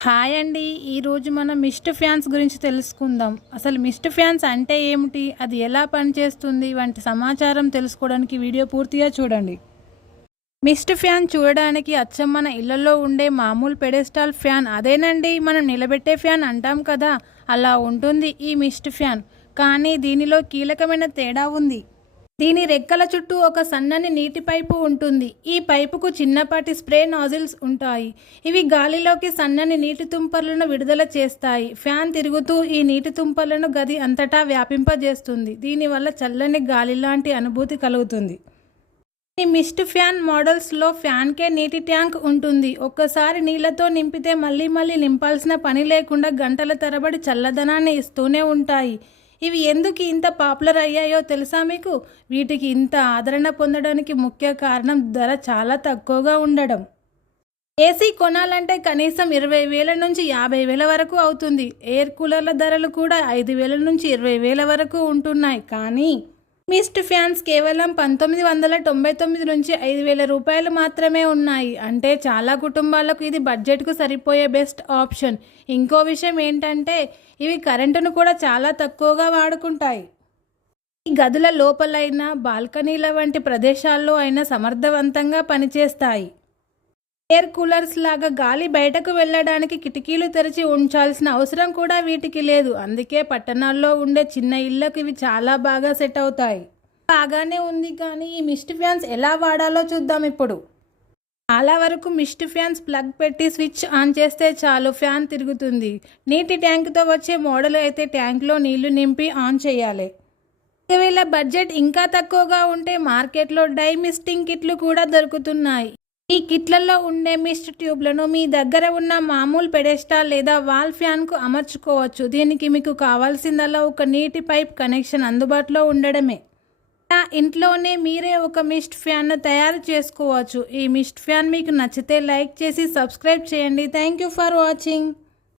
Hi అండి. ఈరోజు మనం మిస్ట్ ఫ్యాన్స్ గురించి తెలుసుకుందాం. అసలు మిస్ట్ ఫ్యాన్స్ అంటే ఏమిటి? అది ఎలా పనిచేస్తుంది? వంటి సమాచారం తెలుసుకోవడానికి వీడియో పూర్తిగా చూడండి. మిస్ట్ ఫ్యాన్ చూడడానికి అచ్చం మన ఇళ్ళలో ఉండే మామూలు పెడెస్టాల్ ఫ్యాన్ అదేనండి? మనం నిలబెట్టే ఫ్యాన్ అంటాం కదా. అలా ఉంటుంది ఈ మిస్ట్ ఫ్యాన్. కానీ దీనిలో కీలకమైన తేడా ఉంది. దీని రెక్కల చుట్టూ ఒక సన్నని నీటి పైపు ఉంటుంది. ఈ పైపుకు చిన్నపాటి స్ప్రే నాజిల్స్ ఉంటాయి. ఇవి గాలిలోకి సన్నని నీటి తుంపర్లను విడుదల చేస్తాయి. ఫ్యాన్ తిరుగుతూ ఈ నీటి తుంపర్లను గది అంతటా వ్యాపింపజేస్తుంది. దీనివల్ల చల్లని గాలి లాంటి అనుభూతి కలుగుతుంది. ఈ మిస్ట్ ఫ్యాన్ మోడల్స్లో ఫ్యాన్కే నీటి ట్యాంక్ ఉంటుంది. ఒక్కసారి నీళ్ళతో నింపితే మళ్ళీ మళ్ళీ నింపాల్సిన పని లేకుండా గంటల తరబడి చల్లదనాన్ని ఇస్తూనే ఉంటాయి. ఇవి ఎందుకు ఇంత పాపులర్ అయ్యాయో తెలుసా మీకు? వీటికి ఇంత ఆదరణ పొందడానికి ముఖ్య కారణం ధర చాలా తక్కువగా ఉండడం. ఏసీ కొనాలంటే కనీసం ఇరవై వేల నుంచి యాభై వేల వరకు అవుతుంది. ఎయిర్ కూలర్ల ధరలు కూడా ఐదు వేల నుంచి ఇరవై వేల వరకు ఉంటున్నాయి. కానీ మిస్ట్ ఫ్యాన్స్ కేవలం పంతొమ్మిది వందల తొంభై తొమ్మిది నుంచి ఐదు వేల రూపాయలు మాత్రమే ఉన్నాయి. అంటే చాలా కుటుంబాలకు ఇది బడ్జెట్కు సరిపోయే బెస్ట్ ఆప్షన్. ఇంకో విషయం ఏంటంటే ఇవి కరెంటును కూడా చాలా తక్కువగా వాడుకుంటాయి. ఈ గదుల లోపలైన బాల్కనీల వంటి ప్రదేశాల్లో అయినా సమర్థవంతంగా పనిచేస్తాయి. ఎయిర్ కూలర్స్ లాగా గాలి బయటకు వెళ్ళడానికి కిటికీలు తెరిచి ఉంచాల్సిన అవసరం కూడా వీటికి లేదు. అందుకే పట్టణాల్లో ఉండే చిన్న ఇళ్ళకు ఇవి చాలా బాగా సెట్ అవుతాయి. బాగానే ఉంది కానీ ఈ మిస్ట్ ఫ్యాన్స్ ఎలా వాడాలో చూద్దాం ఇప్పుడు. చాలా వరకు మిస్ట్ ఫ్యాన్స్ ప్లగ్ పెట్టి స్విచ్ ఆన్ చేస్తే చాలు ఫ్యాన్ తిరుగుతుంది. నీటి ట్యాంక్తో వచ్చే మోడల్ అయితే ట్యాంక్లో నీళ్ళు నింపి ఆన్ చేయాలి. ఒకవేళ బడ్జెట్ ఇంకా తక్కువగా ఉంటే మార్కెట్లో డై మిస్టింగ్ కిట్లు కూడా దొరుకుతున్నాయి. ఈ కిట్లలో ఉండే మిస్ట్ ట్యూబ్లను మీ దగ్గర ఉన్న మామూలు పెడెస్టాల్ లేదా వాల్ ఫ్యాన్కు అమర్చుకోవచ్చు. దీనికి మీకు కావాల్సిందల్లా ఒక నీటి పైప్ కనెక్షన్ అందుబాటులో ఉండడమే. ఇలా ఇంట్లోనే మీరే ఒక మిస్ట్ ఫ్యాన్ను తయారు చేసుకోవచ్చు. ఈ మిస్ట్ ఫ్యాన్ మీకు నచ్చితే లైక్ చేసి సబ్స్క్రైబ్ చేయండి. Thank you for watching.